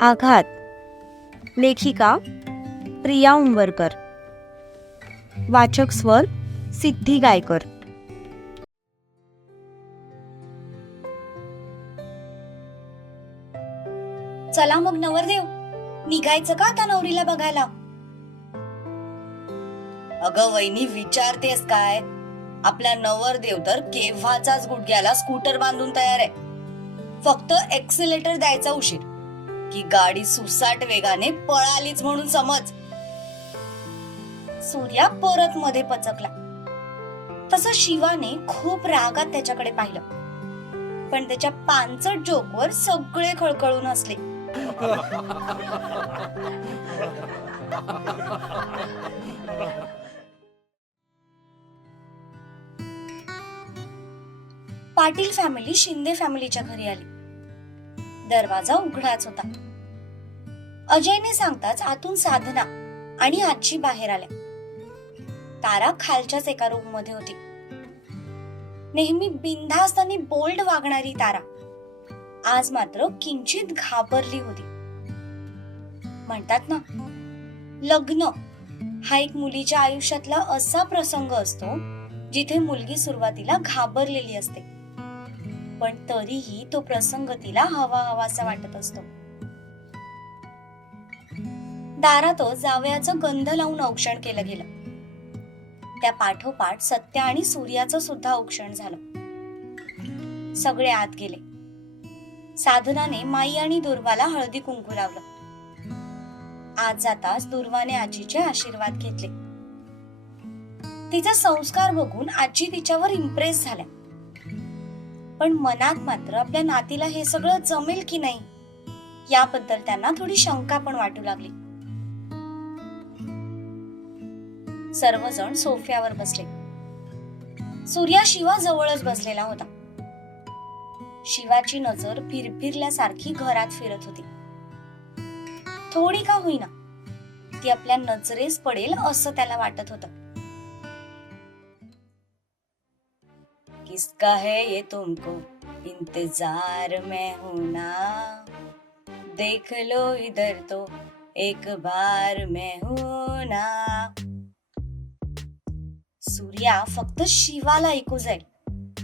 आघात. लेखिका प्रिया उंबरकर. वाचक स्वर सिद्धी गायकर. चला मग नवरदेव निघायचं का आता नवरीला बघायला? अगं वहिनी विचारतेस काय? आपला नवरदेव तर केव्हाचाच गुडघ्याला स्कूटर बांधून तयार आहे. फक्त एक्सिलेटर द्यायचा उशीर. की गाडी सुसाट वेगाने पळालीच म्हणून समज. सूर्या परत मध्ये पचकला. तसं शिवाने खूप रागात त्याच्याकडे पाहिलं. पण त्याच्या पानचट जोकवर सगळे खळखळून हसले. पाटील फॅमिली शिंदे फॅमिलीच्या घरी आली. दरवाजा उघडाच होता. अजयने सांगताच आतून साधना आणि आजी बाहेर आल्या. तारा खालच्याच एका रूममध्ये होती. नेहमी बिनधास्त आणि बोल्ड वागणारी तारा. आज मात्र किंचित घाबरली होती. म्हणतात ना लग्न हा एक मुलीच्या आयुष्यातला असा प्रसंग असतो जिथे मुलगी सुरुवातीला घाबरलेली असते. पण तरीही तो प्रसंग तिला हवा हवासा वाटत असतो. दारातच जावयाचं गंध लावून औक्षण केलं गेलं. त्या पाठोपाठ सत्य आणि सूर्याचं सुद्धा औक्षण झालं. सगळे आत गेले. साधनाने माई आणि दुर्वाला हळदी कुंकू लावलं. आज जाताच दुर्वाने आजीचे आशीर्वाद घेतले. तिचा संस्कार बघून आजी तिच्यावर इम्प्रेस झाल्या. पण मनात मात्र आपल्या नातीला हे सगळं जमेल की नाही याबद्दल त्यांना थोडी शंका पण वाटू लागली. सर्वजण सोफ्यावर बसले. सूर्या शिवा जवळच बसलेला होता. शिवाची नजर फिरफिरल्यासारखी घरात फिरत होती. थोडी का होईना ती आपल्या नजरेस पडेल असं त्याला वाटत होतं. किसका है ये तुमको? इंतजार में हूं ना। देख लो इधर तो एक बार मैं हूं ना। सूर्या फक्त शिवाला ऐकू जाईल.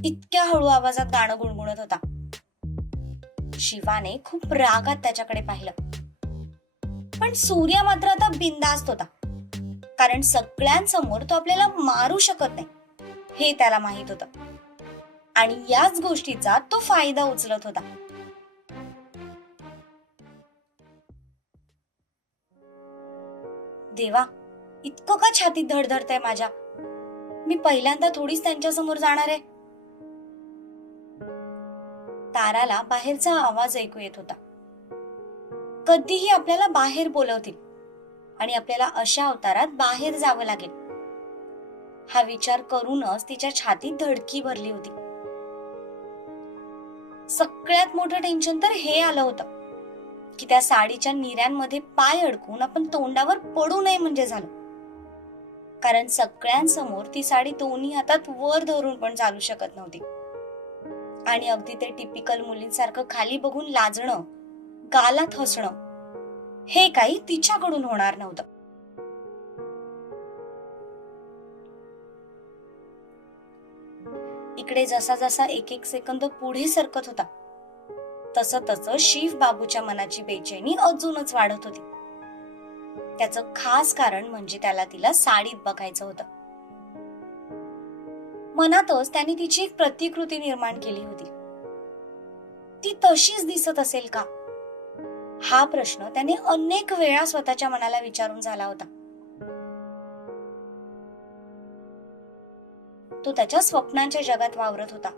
इतक्या हळू आवाजात गाणं गुणगुणत होता. शिवाने खूप रागात त्याच्याकडे पाहिलं. पण सूर्य मात्र आता बिंदास्त होता. कारण सगळ्यांसमोर तो आपल्याला मारू शकत नाही. हे त्याला माहीत होतं. आणि याच गोष्टीचा तो फायदा उचलत होता. देवा इतकं का छातीत धडधडतंय माझ्या? मी पहिल्यांदा थोडीच त्यांच्यासमोर जाणार आहे. ताराला बाहेरचा आवाज ऐकू येत होता. कधीही आपल्याला बाहेर बोलवतील आणि आपल्याला अशा अवतारात बाहेर जावं लागेल. हा विचार करूनच तिच्या छातीत धडकी भरली होती. सगळ्यात मोठं टेन्शन तर हे आलं होतं. की त्या साडीच्या निऱ्यांमध्ये पाय अडकून आपण तोंडावर पडू नये म्हणजे झालं. कारण सगळ्यांसमोर ती साडी दोन्ही हातात वर धरून पण चालू शकत नव्हती. आणि अगदी ते टिपिकल मुलींसारखं खाली बघून लाजणं गालात हसणं हे काही तिच्याकडून होणार नव्हतं. इकडे जसा जसा एक एक सेकंद पुढे सरकत होता तस तस शिव बाबूच्या मनाची बेचैनी अजूनच वाढत होती. त्याचं खास कारण म्हणजे त्याला तिला साडीत बघायचं होतं. मनातच त्याने तिची एक प्रतिकृती निर्माण केली होती. ती तशीच दिसत असेल का? हा प्रश्न त्याने अनेक वेळा स्वतःच्या मनाला विचारून झाला होता. तो त्याच्या स्वप्नांच्या जगात वावरत होता.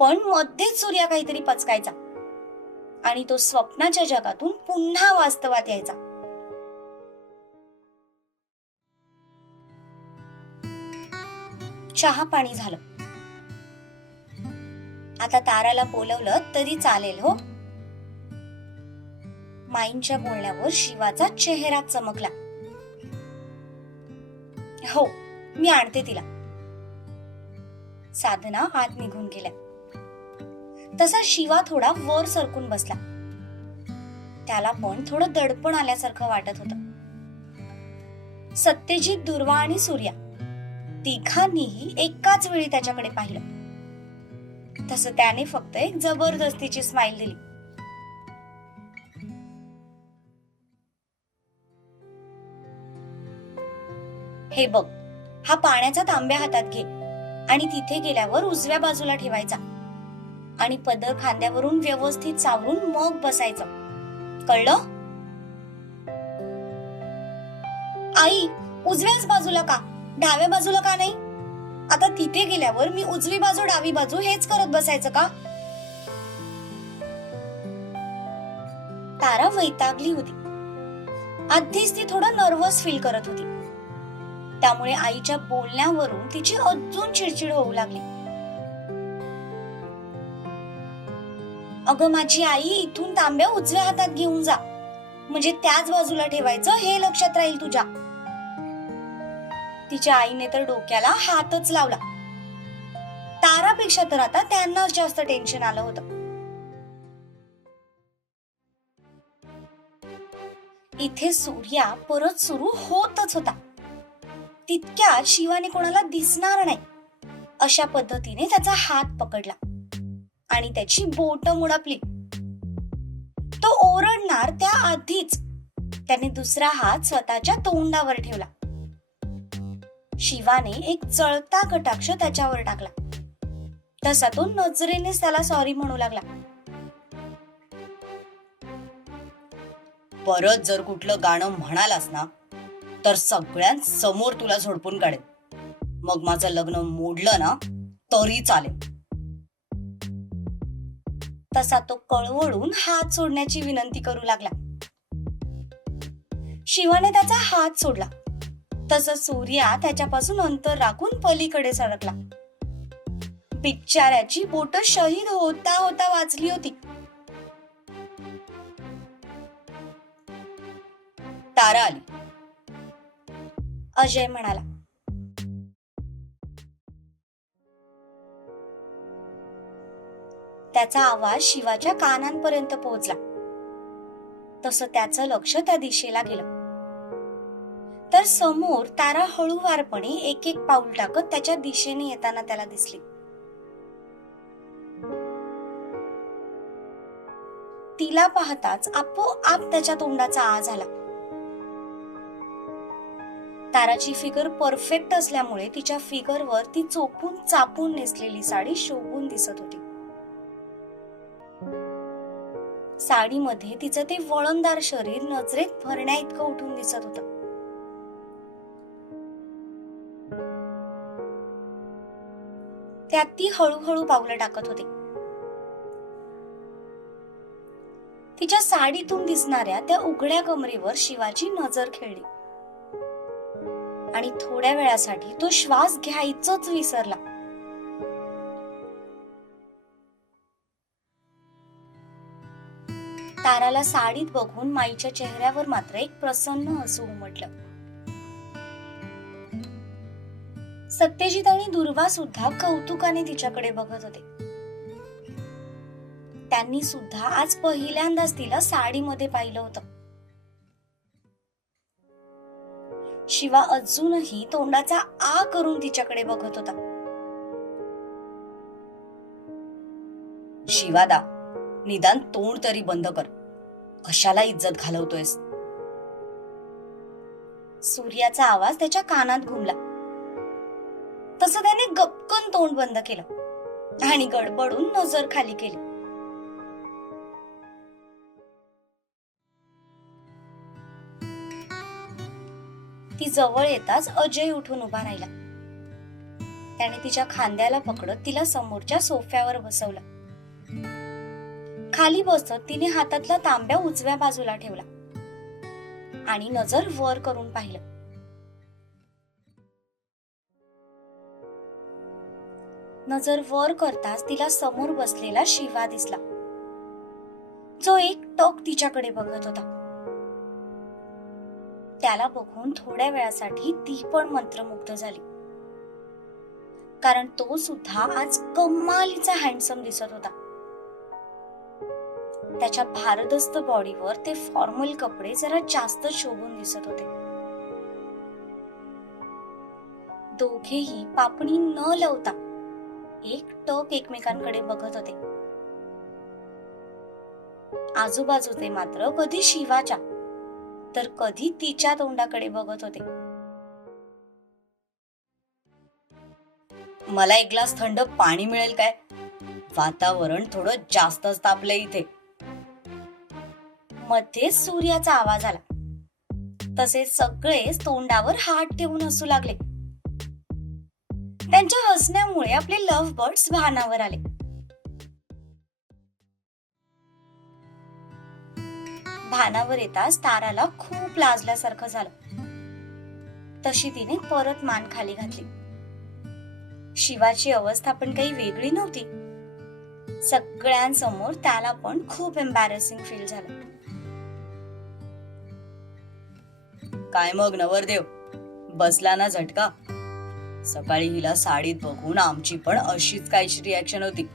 पण मध्येच सूर्या काहीतरी पचकायचा आणि तो स्वप्नाच्या जगातून पुन्हा वास्तवात यायचा. चहा पाणी झालं. आता ताराला बोलवलं तरी चालेल हो. माईंच्या बोलण्यावर शिवाचा चेहरा चमकला. हो मी आणते तिला. साधना आत निघून गेल्या. तसा शिवा थोडा वर सरकून बसला. त्याला पण थोडं दडपण आल्यासारखं वाटत होतं. सत्यजित दुर्वा आणि सूर्या तिघांनीही एकाच वेळी त्याच्याकडे पाहिलं. तसं त्याने फक्त एक जबरदस्तीची स्माइल दिली. हे बघ हा पाण्याचा तांब्या हातात घे आणि तिथे गेल्यावर उजव्या बाजूला ठेवायचा. आणि पदर खांद्यावरून व्यवस्थित सावरून मग बसायचं. कळलं? आई उजव्याच बाजूला का? डाव्या बाजूला का नाही? आता तिथे गेल्यावर मी उजवी बाजू डावी बाजू हेच करत बसायचं का? तारा वैतागली होती. आधीच ती थोडं नर्वस फील करत होती. त्यामुळे आईच्या बोलण्यावरून तिची अजून चिडचिड होऊ लागली. अगं माझी आई इथून तांब्या उजव्या हातात घेऊन जा. म्हणजे त्याच बाजूला ठेवायचं हे लक्षात राहील तुझ्या. तिच्या आईने तर डोक्याला हातच लावला. तारापेक्षा तर आता त्यांनाच जास्त टेन्शन आलं होतं. इथे सूर्या परत सुरू होतच होता. तितक्यात शिवाने कोणाला दिसणार नाही. अशा पद्धतीने त्याचा हात पकडला. आणि त्याची बोट मुडपली. तो ओरडणार त्या आधीच त्याने दुसरा हात स्वतःच्या तोंडावर ठेवला. शिवाने एक चळता कटाक्ष त्याच्यावर टाकला. तसा तो नजरेनेच त्याला सॉरी म्हणू लागला. परत जर कुठलं गाणं म्हणालास ना तर सगळ्यांसमोर तुला झोडपून काढेल मग माझं लग्न मोडलं ना तरी चालेल. तसा तो कळवळून हात सोडण्याची विनंती करू लागला. शिवाने त्याचा हात सोडला. तस सूर्या त्याच्यापासून अंतर राखून पलीकडे सरकला. बिचाऱ्याची बोट शहीद होता होता वाचली होती. तारा आली. अजय म्हणाला. त्याचा आवाज शिवाच्या कानांपर्यंत पोहोचला. तसं त्याचं लक्ष त्या दिशेला गेलं. तर समोर तारा हळूवारपणे एक एक पाऊल टाकत त्याच्या दिशेने येताना त्याला दिसली. तिला पाहताच आपोआप त्याच्या तोंडाचा आ झाला ताराची फिगर परफेक्ट असल्यामुळे तिच्या फिगरवर ती चोपून चापून नेसलेली साडी शोभून दिसत होती. साडीमध्ये तिचं ते वळणदार शरीर नजरेत भरण्या इतकं उठून दिसत होत. त्यात ती हळूहळू पावलं टाकत होती. तिच्या साडीतून दिसणाऱ्या त्या उघड्या कमरेवर शिवाची नजर खेळली. आणि थोड्या वेळासाठी तो श्वास घ्यायचंच विसरला. ताराला साडीत बघून माईच्या चेहऱ्यावर मात्र एक प्रसन्न हसू उमटलं. सत्यजित आणि दुर्वा सुद्धा कौतुकाने तिच्याकडे बघत होते. त्यांनी सुद्धा आज पहिल्यांदाच तिला साडीमध्ये पाहिलं होतं. शिवा अजूनही तोंडाचा आ करून तिच्याकडे बघत होता. शिवादा निदान तोंड तरी बंद कर. कशाला इज्जत घालवतोयस? सूर्याचा आवाज त्याच्या कानात घुमला. तसं त्याने गपकन तोंड बंद केलं आणि गडबडून नजर खाली केली. ती जवळ येताच अजय उठून उभा राहिला. त्याने तिच्या खांद्याला पकडत तिला समोरच्या सोफ्यावर बसवलं. खाली बसत तिने हातातला तांब्या उजव्या बाजूला ठेवला आणि नजर वर करून पाहिलं. नजर वर करताच तिला समोर बसलेला शिवा दिसला. जो एक टक तिच्याकडे बघत होता. त्याला बघून थोड्या वेळासाठी ती पण मंत्रमुग्ध झाली. कारण तो सुद्धा आज कमालीचा हँडसम दिसत होता. त्याच्या भारदस्त बॉडीवर ते फॉर्मल कपडे जरा जास्त शोभून दिसत होते. दोघेही पापणी न लवता एक टक एकमेकांकडे बघत होते. आजूबाजूचे मात्र कधी शिवाच्या तर कधी तिच्या तोंडाकडे बघत होते. मला एक ग्लास थंड पाणी मिळेल काय? वातावरण थोडं जास्तच तापलंय इथे. मध्ये सूर्याचा आवाज आला. तसे सगळेच तोंडावर हात ठेवून हसू लागले. त्यांच्या हसण्यामुळे आपले लव्ह बर्ड्स भानावर आले. भानावर येताच ताराला खूप लाजल्यासारखं झालं. तशी तिने परत मान खाली घातली. शिवाची अवस्था पण काही वेगळी नव्हती. सगळ्यांसमोर त्याला पण खूप एम्बॅरेसिंग फील झालं. काय मग नवरदेव? बसला ना झटका. सकाळी हिला साडीत बघून आमची पण अशीच काहीची रिॲक्शन होती.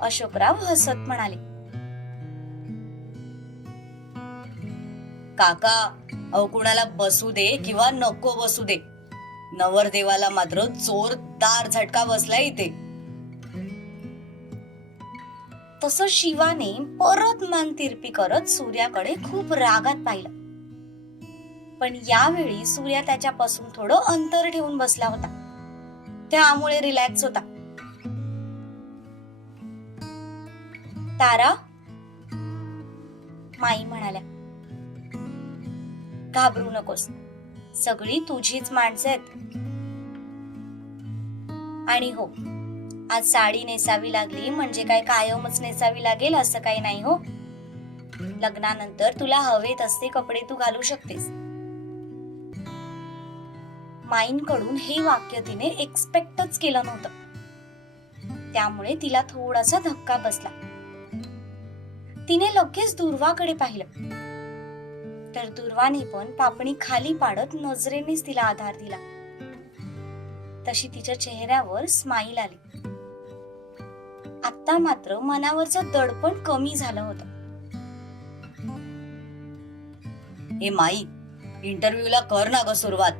अशोकराव हसत म्हणाले. काका अहो कुणाला बसू दे किंवा नको बसू दे. नवरदेवाला मात्र जोरदार झटका बसला इथे. तस शिवाने परत मन तिरपी करत सूर्याकडे खूप रागात पाहिलं. पण यावेळी सूर्या त्याच्यापासून थोडं अंतर ठेवून बसला होता. त्यामुळे रिलॅक्स होता. तारा माई म्हणाल्या घाबरू नकोस. सगळी तुझीच माणसं आहेत. आणि हो आज साडी नेसावी लागली म्हणजे काय कायमच नेसावी लागेल असं काही नाही हो. लग्नानंतर तुला हवेत असते कपडे तू घालू शकतेस. माईंकडून हे वाक्य तिने एक्सपेक्टच केलं नव्हतं. त्यामुळे तिला थोडासा धक्का बसला. तिने लगेच दुर्वाकडे पाहिलं. तर दुर्वाने पण पापणी खाली पाडत नजरेनेच तिला आधार दिला. तशी तिच्या चेहऱ्यावर स्माईल आली. आता मात्र मनावरचं दडपण कमी झालं होतं. हे माई इंटरव्ह्यूला कर ना ग सुरुवात.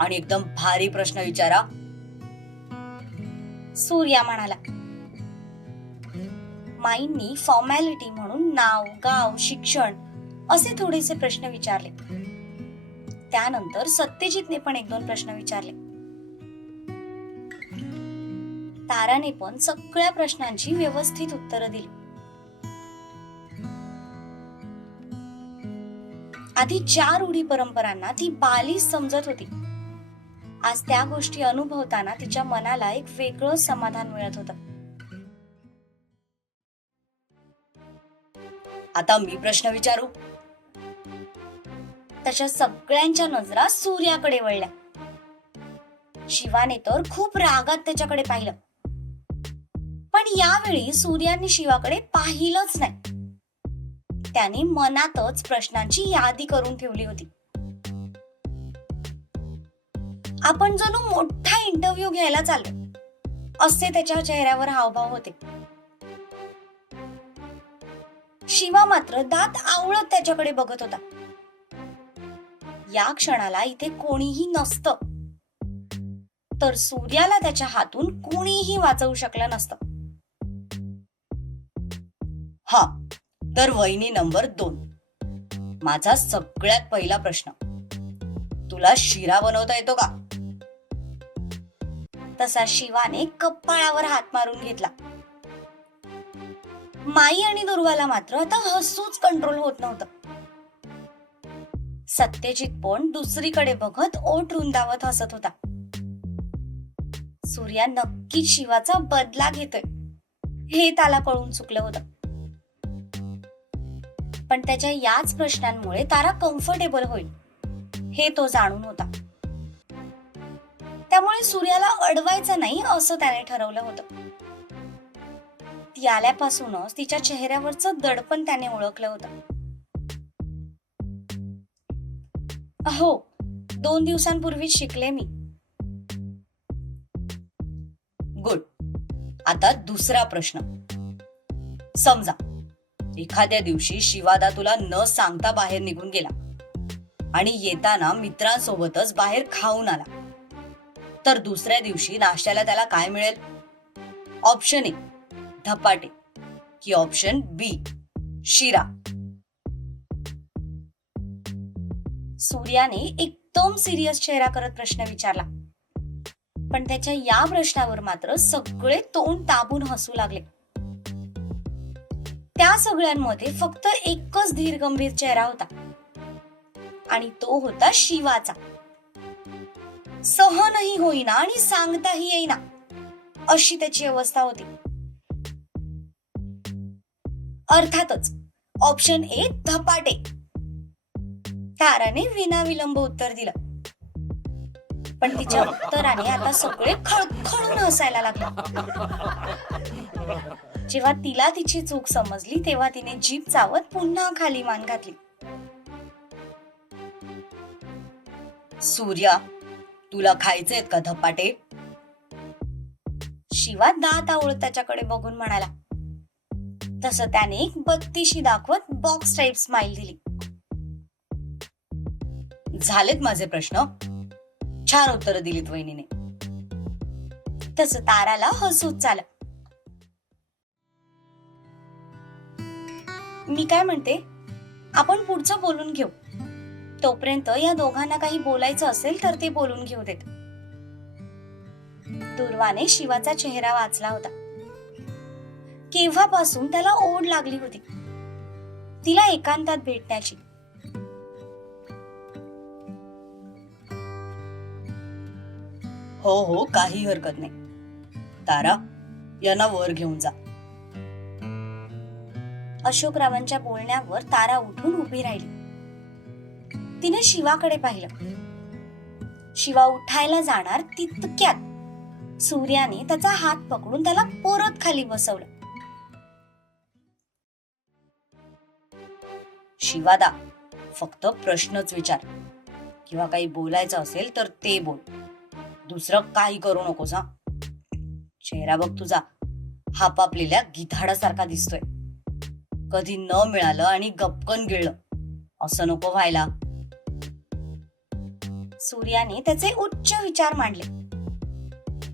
आणि एकदम भारी प्रश्न विचारा. सूर्या म्हणाला माईंनी फॉर्मॅलिटी म्हणून नाव गाव शिक्षण असे थोडेसे प्रश्न विचारले. त्यानंतर सत्यजितने पण एक दोन प्रश्न विचारले. ताराने पण सगळ्या प्रश्नांची व्यवस्थित उत्तरं दिली. आधी चार रूढी परंपरांना ती बाली समजत होती. आज त्या गोष्टी अनुभवताना तिच्या मनाला एक वेगळं समाधान मिळत होतं. आता मी प्रश्न विचारू? त्याच्या सगळ्यांच्या नजरा सूर्याकडे वळल्या. शिवाने तर खूप रागात त्याच्याकडे पाहिलं. पण यावेळी सूर्याने शिवाकडे पाहिलंच नाही. त्याने मनातच प्रश्नांची यादी करून ठेवली होती. आपण जणू मोठा इंटरव्ह्यू घ्यायला चाललो असे त्याच्या चेहऱ्यावर हावभाव होते. शिवा मात्र दात आवळत त्याच्याकडे बघत होता. या क्षणाला इथे कोणीही नसतं. तर सूर्याला त्याच्या हातून कोणीही वाचवू शकलं नसतं. हा तर वहिनी नंबर दोन. माझा सगळ्यात पहिला प्रश्न. तुला शिरा बनवता येतो का? तसा शिवाने कपाळावर हात मारून घेतला. माई आणि दुर्वाला मात्र आता हसूच कंट्रोल होत नव्हतं. सत्यजित पण दुसरीकडे बघत ओठ रुंदावत हसत होता. सूर्या नक्कीच शिवाचा बदला घेतोय. हे त्याला कळून चुकलं होतं. पण त्याच्या याच प्रश्नांमुळे तारा कम्फर्टेबल होईल हे तो जाणून होता. त्यामुळे सूर्याला अडवायचं नाही असं त्याने ठरवलं होतं. ती आल्यापासूनच तिच्या चेहऱ्यावरचं दडपण त्याने ओळखलं होतं. हो दोन दिवसांपूर्वी शिकले मी. गुड. आता दुसरा प्रश्न. समजा एखाद्या दिवशी शिवादा तुला न सांगता बाहेर निघून गेला आणि येताना मित्रांसोबतच बाहेर खाऊन आला. तर दुसऱ्या दिवशी नाश्त्याला त्याला काय मिळेल? ऑप्शन ए धपाटे. की ऑप्शन बी शिरा. सूर्याने एकदम सिरियस चेहरा करत प्रश्न विचारला. पण त्याच्या या प्रश्नावर मात्र सगळे तोंड ताबून हसू लागले. त्या सगळ्यांमध्ये फक्त एकच धीर गंभीर चेहरा होता. आणि तो होता शिवाचा. सहनही होईना आणि सांगताही येईना अशी त्याची अवस्था होती. अर्थातच ऑप्शन ए धपाटे. ताराने विनाविलंब उत्तर दिलं. पण तिच्या उत्तराने आता सगळे खळखळून हसायला लागले. जेव्हा तिला तिची चूक समजली तेव्हा तिने जीभ चावत पुन्हा खाली मान घातली. सूर्या तुला खायचे का धपाटे? शिवा दात आवळत त्याच्याकडे बघून म्हणाला. तसं त्याने एक बत्तीशी दाखवत बॉक्स टाईप स्माइल दिली. झालेत माझे प्रश्न. छान उत्तर दिलीत वहिनीने. तसं ताराला हसूत चाल. मी काय म्हणते? आपण पुढचं बोलून घेऊ. तोपर्यंत या दोघांना काही बोलायचं असेल तर ते बोलून घेऊ देत. दुर्वाने शिवाचा चेहरा वाचला होता. केव्हापासून त्याला ओढ लागली होती? तिला एकांतात भेटण्याची. हो हो काही हरकत नाही. तारा यांना वर घेऊन जा. अशोकरावांच्या बोलण्यावर तारा उठून उभी राहिली. तिने शिवाकडे पाहिलं. शिवा उठायला जाणार तितक्यात सूर्याने त्याचा हात पकडून त्याला परत खाली बसवलं. शिवादा फक्त प्रश्नच विचार. किंवा काही बोलायचं असेल तर ते बोल. दुसरं काही करू नकोस हा. चेहरा बघ तुझा. हापापलेल्या गिधाडासारखा दिसतोय. कधी न मिळालं आणि गपकन गिळलं. असं नको व्हायला. सूर्याने त्याचे उच्च विचार मांडले.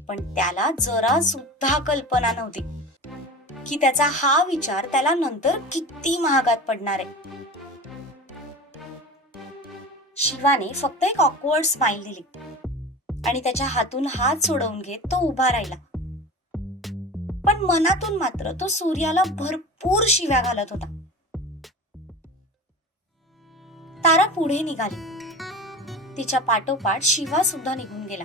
पण त्याला जरा सुद्धा कल्पना नव्हती की त्याचा हा विचार त्याला नंतर किती महागात पडणार आहे. शिवाने फक्त एक ऑकवर्ड स्माइल दिली. आणि त्याच्या हातून हात सोडवून घेत तो उभा राहिला. पण मनातून मात्र तो सूर्याला भरपूर शिव्या घालत होता. तारा पुढे निघाली. तिच्या पाठोपाठ शिवा सुद्धा निघून गेला.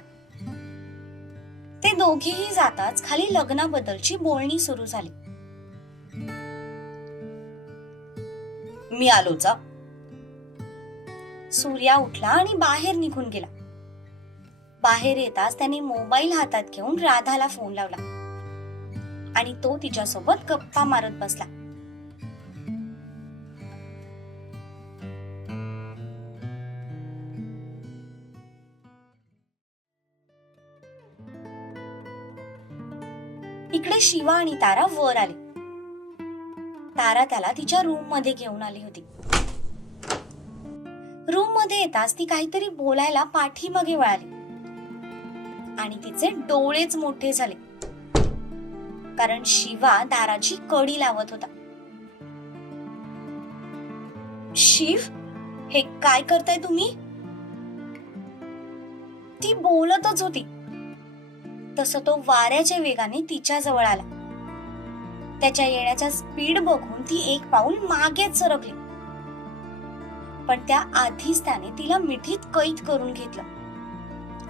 ते दोघेही जाताच खाली लग्नाबद्दलची बोलणी सुरू झाली. मी आलोचा सूर्या उठला आणि बाहेर निघून गेला. बाहेर येताच त्याने मोबाईल हातात घेऊन राधाला फोन लावला. आणि तो तिच्यासोबत गप्पा मारत बसला. इकडे शिवा आणि तारा वर आले. तारा त्याला तिच्या रूममध्ये घेऊन आली होती. रूममध्ये येताच ती काहीतरी बोलायला पाठीमागे वळाली. आणि तिचे डोळेच मोठे झाले. कारण शिवा दाराची कडी लावत होता. शिव हे काय करताय तुम्ही? ती बोलतच होती. तसं तो वाऱ्याच्या वेगाने तिच्या जवळ आला. त्याच्या येण्याचा स्पीड बघून ती एक पाऊल मागेच सरकली. पण त्या आधीच त्याने तिला मिठीत कैद करून घेतलं.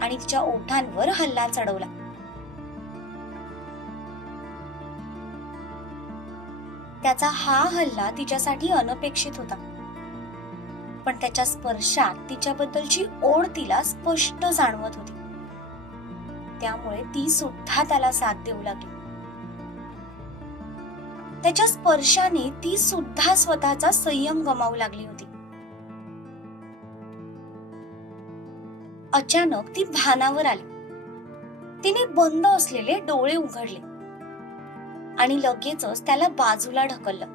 आणि तिच्या ओठांवर हल्ला चढवला. त्याचा हा हल्ला तिच्यासाठी अनपेक्षित होता. पण त्याच्या स्पर्शात तिच्याबद्दलची ओढ तिला स्पष्ट जाणवत होती. त्यामुळे ती सुद्धा त्याला साथ देऊ लागली. त्याच्या स्पर्शाने ती सुद्धा स्वतःचा संयम गमावू लागली होती. अचानक ती भानावर आली. तिने बंद असलेले डोळे उघडले. आणि लगेचच त्याला बाजूला ढकललं.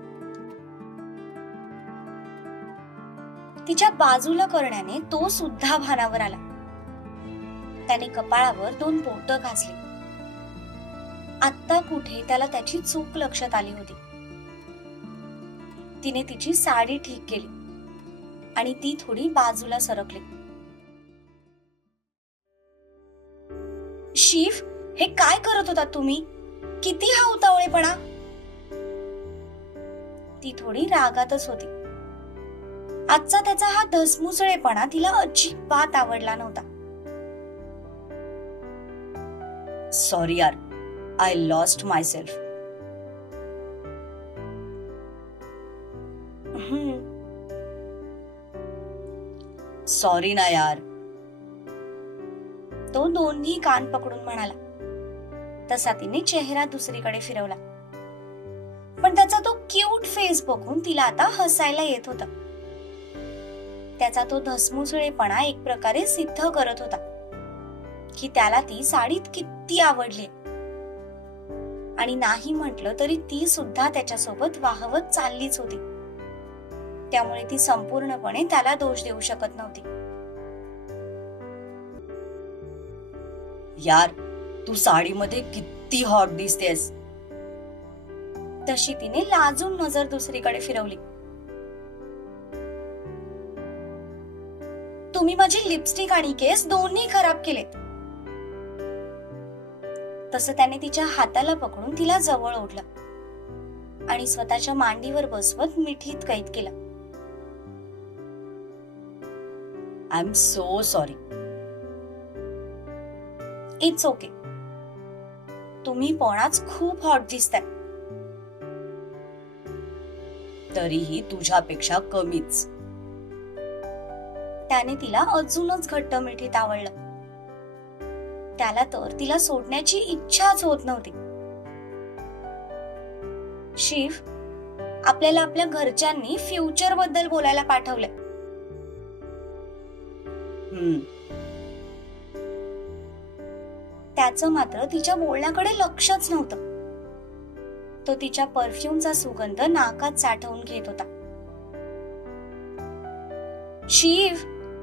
तिच्या बाजूला करण्याने तो सुद्धा भानावर आला. त्याने कपाळावर दोन बोट घासली. आत्ता कुठे त्याला त्याची चूक लक्षात आली होती. तिने तिची साडी ठीक केली. आणि ती थोडी बाजूला सरकली. शिफ हे काय करत होता तुम्ही? किती हा उतावळेपणा? ती थोडी रागातच होती. आजचा त्याचा हा धसमुसळेपणा तिला अजिबात आवडला नव्हता. सॉरी यार I lost myself hmm, sorry ना यार तो दोन्ही कान पकडून म्हणाला. तसा तिने चेहरा दुसरीकडे फिरवला. पण त्याचा तो क्यूट फेस बघून तिला आता हसायला येत होता. त्याचा तो धसमुसळेपणा एक प्रकारे सिद्ध करत होता. की त्याला ती साडीत किती आवडली. आणि नाही म्हटलं तरी ती सुद्धा त्याच्यासोबत वाहवत चाललीच होती. त्यामुळे ती संपूर्णपणे त्याला दोष देऊ शकत नव्हती. यार तू साडीमध्ये किती हॉट दिसतेस. तशी तिने लाजून नजर दुसरीकडे फिरवली. तुम्ही माझी लिपस्टिक आणि केस दोन्ही खराब केलेत. तसं त्याने तिच्या हाताला पकडून तिला जवळ ओढलं आणि स्वतःच्या मांडीवर बसवत मिठीत कैद केला. I am so sorry it's okay तुम्ही पणाच खूप हॉट दिसताय. तरीही तुझ्यापेक्षा कमीच. त्याने तिला अजूनच घट्ट मिठीत आवडलं. त्याला तर तिला सोडण्याची इच्छाच होत नव्हती. शिव आपल्याला आपल्या घरच्यांनी फ्युचरबद्दल बोलायला पाठवलंय. त्याचं मात्र तिच्या बोलण्याकडे लक्षच नव्हतं. तो तिच्या परफ्यूमचा सुगंध नाकात साठवून घेत होता. शिव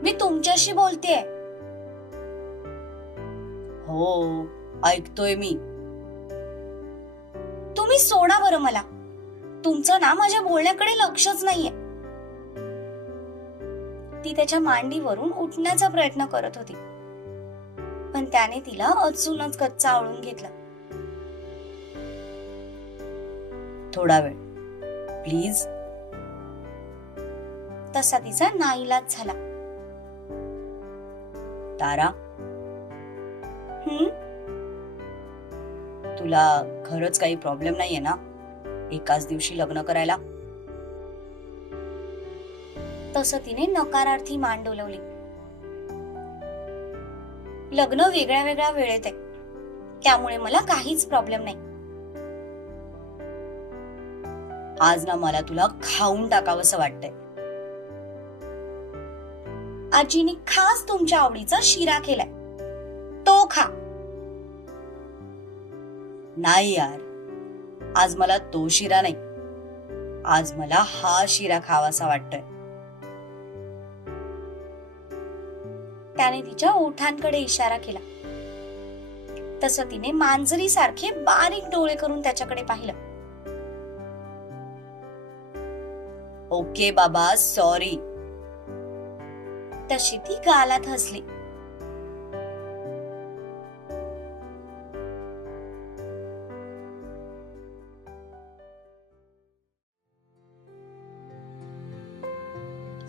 मी तुमच्याशी बोलतेय. हो ऐकतोय मी. तुम्ही सोडा बरं मला. तुमचं ना माझ्या बोलण्याकडे लक्षच नाहीये. ती त्याच्या मांडीवरून उठण्याचा प्रयत्न करत होती. पण त्याने तिला अजूनच गच्चा आवळून घेतला. थोडा वेळ. प्लीज. तसा तिचा नाईलाज झाला. तारा. हम्म? तुला खरंच काही प्रॉब्लेम नाहीये ना? एकाच दिवशी लग्न करायला? तसं तिने नकारार्थी मान डोलवली. लग्न वेगळ्या वेगळ्या वेळेत आहे. त्यामुळे मला काहीच प्रॉब्लेम नाही. आज ना मला तुला खाऊन टाकावंसं वाटतंय. आजीने खास तुमच्या आवडीचा शिरा केलाय. तो खा. नाही यार. आज मला तो शिरा नाही. आज मला हा शिरा खावासा वाटतोय. त्याने तिच्या ओठांकडे इशारा केला. तसं तिने मांजरी सारखे बारीक डोळे करून त्याच्याकडे पाहिलं. ओके बाबा सॉरी तशी ती गालात हसली.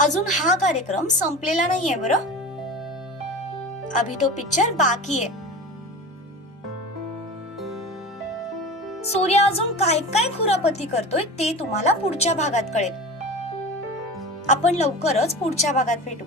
अजून हा कार्यक्रम संपलेला नाहीये बरं? अभी तो पिक्चर बाकी आहे सूर्य अजून काय काय खुरापती करतोय ते तुम्हाला पुढच्या भागात कळेल. आपण लवकरच पुढच्या भागात भेटू.